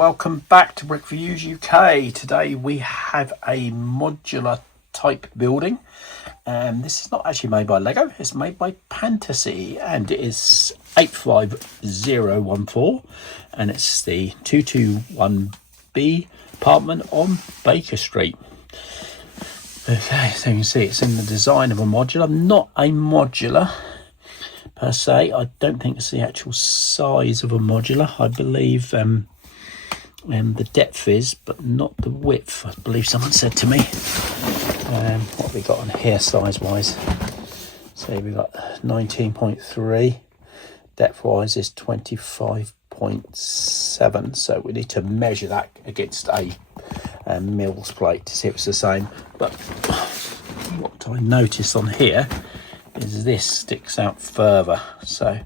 welcome back to Brick Reviews UK. Today we have a modular type building. This is not actually made by Lego, it's made by Pantasy, and it is 85014, and it's the 221B apartment on Baker Street. Okay, so you can see it's in the design of a modular, not a modular per se. I don't think it's the actual size of a modular. I believe the depth is, but not the width. I believe someone said to me. What have we got on here size wise? So we've got 19.3. Depth wise is 25.7. So we need to measure that against a Mills plate to see if it's the same. But what I noticed on here is this sticks out further, so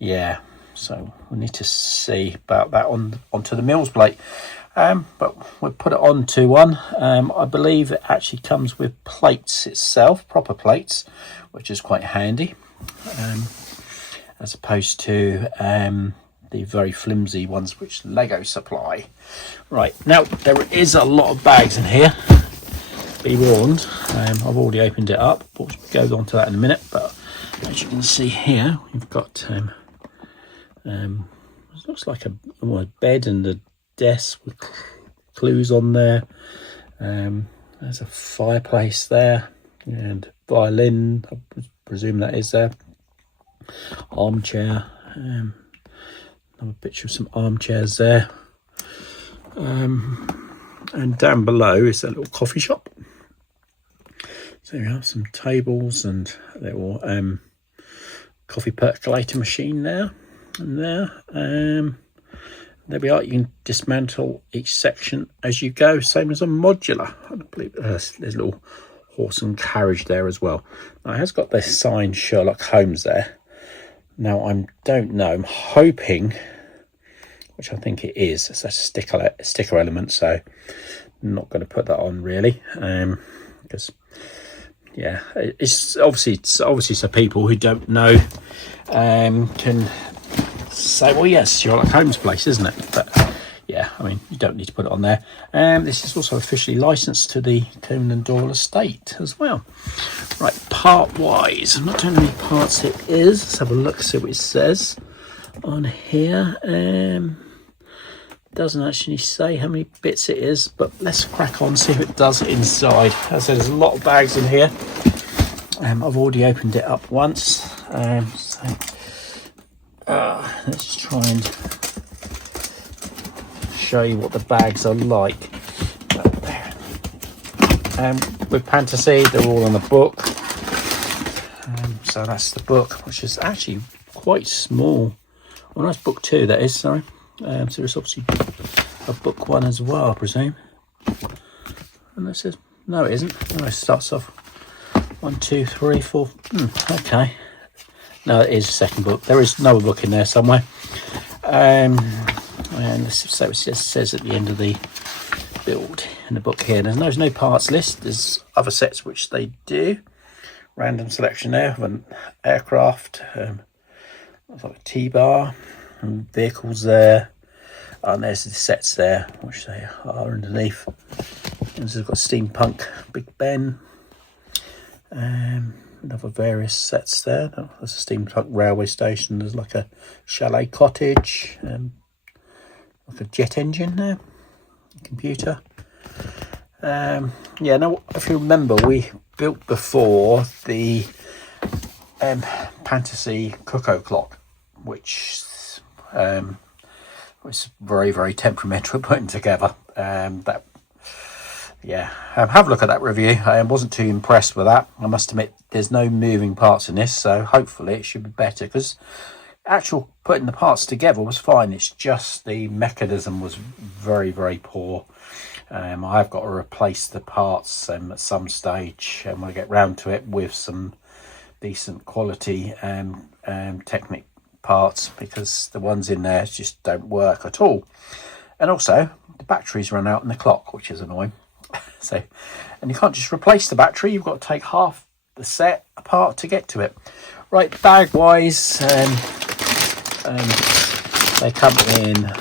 yeah, so we need to see about that onto the Mills plate, but we'll put it onto one. I believe it actually comes with plates itself, proper plates, which is quite handy, as opposed to the very flimsy ones which Lego supply. Right, now there is a lot of bags in here, be warned. I've already opened it up, we'll go on to that in a minute, but as you can see here we've got it looks like a bed and a desk with clues on there. There's a fireplace there and violin, I presume that is there. Armchair, another picture of some armchairs there, and down below is a little coffee shop. So we have some tables and a little coffee percolator machine there and there. There we are. You can dismantle each section as you go, same as a modular. I believe there's a little horse and carriage there as well. Now, it has got this sign Sherlock Holmes there. Now I don't know, I'm hoping, which I think it is, it's a sticker element, so I'm not going to put that on really, because yeah, it's obviously so people who don't know can say, well, yes, Sherlock Holmes place, isn't it? But yeah, I mean, you don't need to put it on there. This is also officially licensed to the Conan Doyle estate as well. Right, part wise, I'm not telling how many parts it is. Let's have a look, see what it says on here. Doesn't actually say how many bits it is, but let's crack on, see if it does inside. As I said, there's a lot of bags in here. I've already opened it up once, let's try and show you what the bags are like. With Pantasy, they're all on the book, so that's the book, which is actually quite small. Well, that's book 2, that is, sorry. So there's obviously a book 1 as well, I presume. And this is, no it isn't. No, it starts off 1, 2, 3, 4. Okay. No, it is the second book. There is another book in there somewhere. And so it just says at the end of the build in the book here, there's no parts list. There's other sets which they do. Random selection there of an aircraft, like a T-bar, and vehicles there, and there's the sets there which they are underneath. And so we've got steampunk Big Ben, other various sets there. There's a steampunk railway station, there's like a chalet cottage, like a jet engine there, a computer. Yeah, now if you remember, we built before the Pantasy cuckoo clock, which was very, very temperamental putting together. Have a look at that review. I wasn't too impressed with that. I must admit, there's no moving parts in this, so hopefully it should be better, because actual putting the parts together was fine. It's just the mechanism was very, very poor. I've got to replace the parts at some stage when I get round to it with some decent quality Technic parts, because the ones in there just don't work at all. And also the batteries run out in the clock, which is annoying. So, and you can't just replace the battery, you've got to take half the set apart to get to it. Right, bag wise, they come in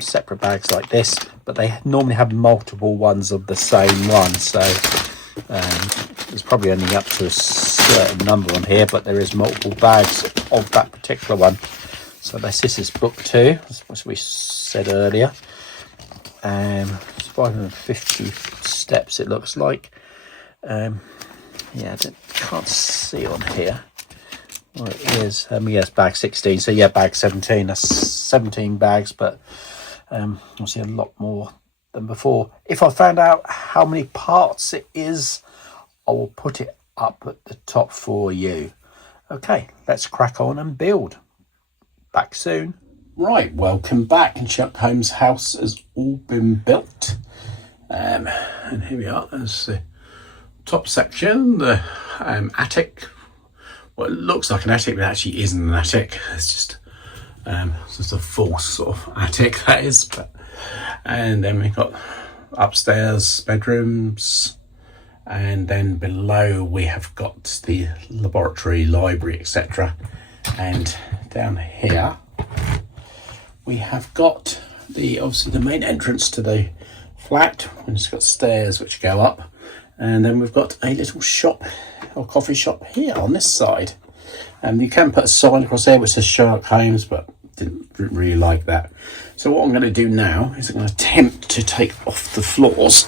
separate bags like this, but they normally have multiple ones of the same one, so there's probably only up to a certain number on here, but there is multiple bags of that particular one. So this is book 2, as we said earlier. 550 steps it looks like. Yeah, I can't see on here what it is. Yes, bag 16, so yeah, bag 17. That's 17 bags, but obviously a lot more than before. If I found out how many parts it is, I will put it up at the top for you. Okay, let's crack on and build. Back soon. Right, welcome back. And Sherlock Holmes' house has all been built. And here we are. There's the top section, the attic. Well, it looks like an attic, but it actually isn't an attic. It's just a false sort of attic, that is. And then we've got upstairs bedrooms, and then below we have got the laboratory, library, etc. And down here we have got obviously the main entrance to the flat, and it's got stairs which go up, and then we've got a little shop or coffee shop here on this side. You can put a sign across there which says Sherlock Holmes, but didn't really like that. So what I'm going to do now is I'm going to attempt to take off the floors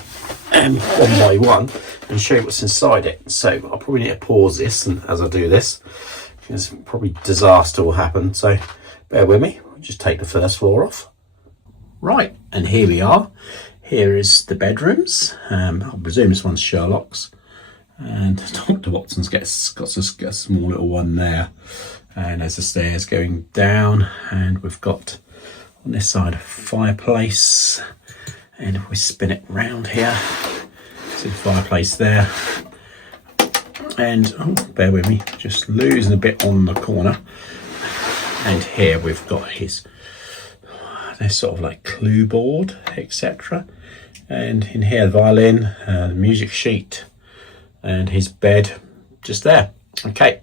one by one and show you what's inside it. So I'll probably need to pause this, and as I do this, because probably disaster will happen, so bear with me. We'll just take the first floor off. Right, and here we are. Here is the bedrooms. I presume this one's Sherlock's, and Dr. Watson's got a small little one there. And there's the stairs going down, and we've got on this side a fireplace, and if we spin it round here, see the fireplace there. And bear with me, just losing a bit on the corner. And here we've got his sort of like clue board, etc. And in here, the violin, the music sheet, and his bed just there. Okay,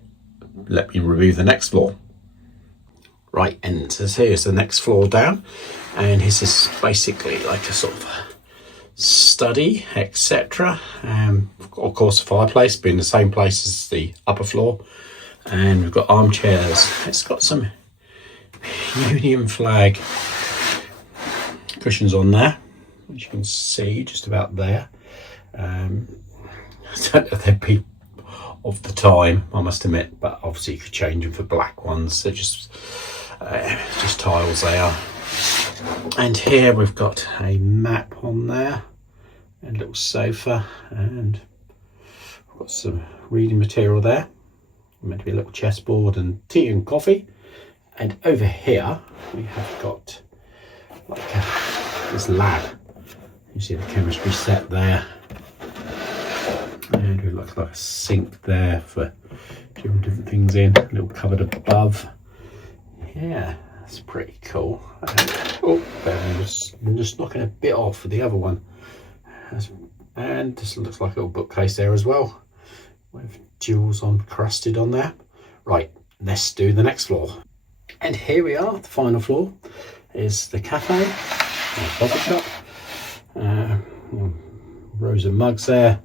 let me review the next floor. Right, and so here's the next floor down, and this is basically like a sort of study, etc. Of course, the fireplace being the same place as the upper floor, and we've got armchairs. It's got some Union flag cushions on there, which you can see just about there. I don't know if they'd be of the time, I must admit, but obviously you could change them for black ones. They're just tiles they are. And here we've got a map on there, and a little sofa, and we've got some reading material there. Meant to be a little chessboard and tea and coffee. And over here we have got like this lab. You see the chemistry set there, and it looks like a sink there for doing different things in. A little cupboard above. Yeah, that's pretty cool. I'm just knocking a bit off with the other one. And this looks like a little bookcase there as well, with jewels crusted on there. Right, let's do the next floor. And here we are, the final floor is the cafe, coffee shop. Rows of mugs there,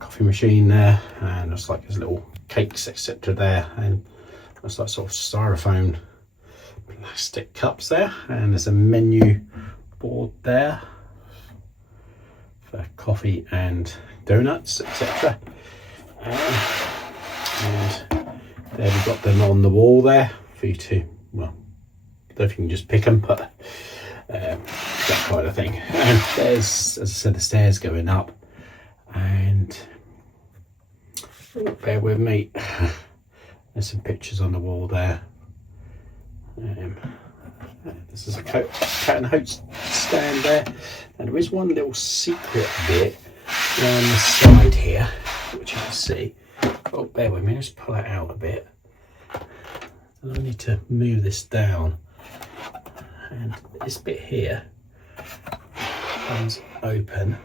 coffee machine there, and looks like there's little cakes, etc. there, and looks like sort of styrofoam plastic cups there, and there's a menu board there for coffee and donuts, etc. And there we've got them on the wall there for you to, well, I don't know if you can just pick them, but that kind of thing. And there's, as I said, the stairs going up, and bear with me, there's some pictures on the wall there. This is a cat and hoat stand there, and there is one little secret bit down the side here, which you can see. Oh, bear with me, let's pull it out a bit. I need to move this down, and this bit here comes open,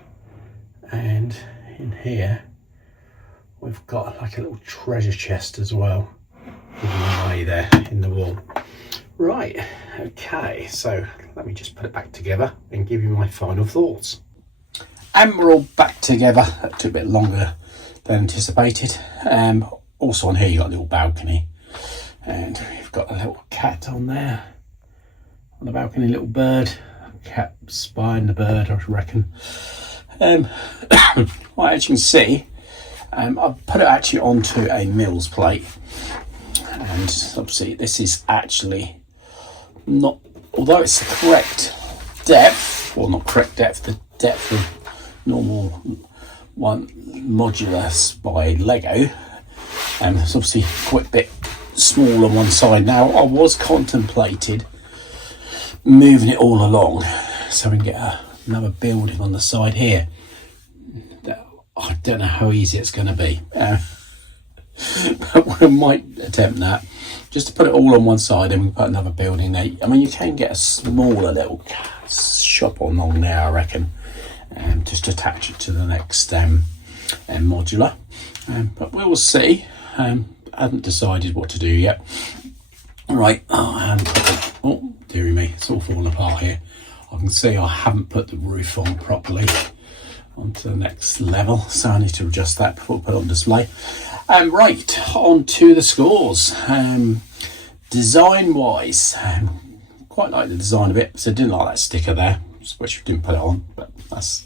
and in here we've got like a little treasure chest as well, hidden away there in the wall. Right, okay, so let me just put it back together and give you my final thoughts. And we're all back together. That took a bit longer than anticipated. Also on here you've got a little balcony, and you've got a little cat on there on the balcony, little bird, cat spying the bird, I reckon. Well, as you can see, I've put it actually onto a Mills plate, and obviously this is actually not, although it's the correct depth, or not correct depth, the depth of normal one modular by Lego, and it's obviously quite a bit small on one side. Now I was contemplated moving it all along so we can get another building on the side here. I don't know how easy it's going to be, but we might attempt that, just to put it all on one side and we can put another building there. I mean, you can get a smaller little shop along there, I reckon, just attach it to the next modular, but we will see. I haven't decided what to do yet. Right, oh dearie me, it's all falling apart here. I can see I haven't put the roof on properly onto the next level, so I need to adjust that before I put it on display. Right, on to the scores. Design wise, quite like the design of it, so I didn't like that sticker there, which didn't put it on, but that's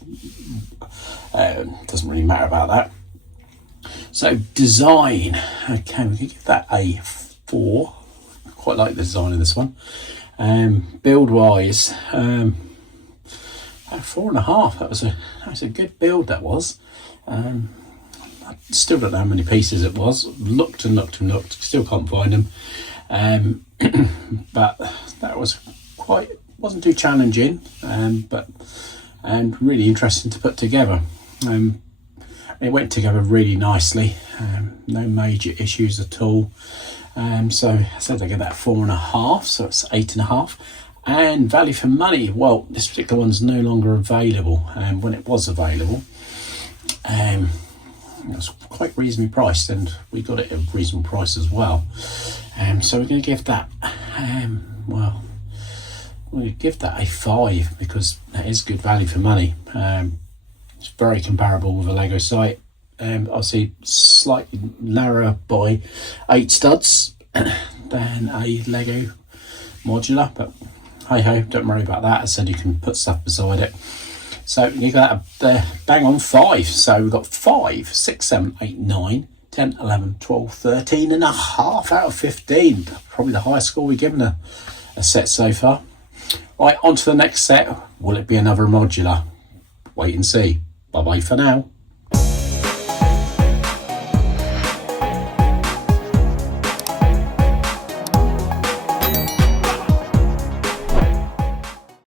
doesn't really matter about that. So design, okay, we can give that a 4. Quite like the design of this one. Build wise, 4.5. That was a good build. That was. I still don't know how many pieces it was. Looked and looked and looked. Still can't find them. But that wasn't too challenging. But really interesting to put together. It went together really nicely. No major issues at all. So I said I get that 4.5, so it's 8.5. And value for money, well, this particular one's no longer available. When it was available, it was quite reasonably priced, and we got it at a reasonable price as well. So we're going to give that, well, we'll give that a 5, because that is good value for money. It's very comparable with a Lego site. Obviously slightly narrower by 8 studs than a Lego modular, but hey ho, don't worry about that. I said you can put stuff beside it. So you got that bang on 5. So we've got 5, 6, 7, 8, 9, 10, 11, 12, 13 and a half out of 15. Probably the highest score we've given a set so far. Right, on to the next set. Will it be another modular? Wait and see. Bye bye for now.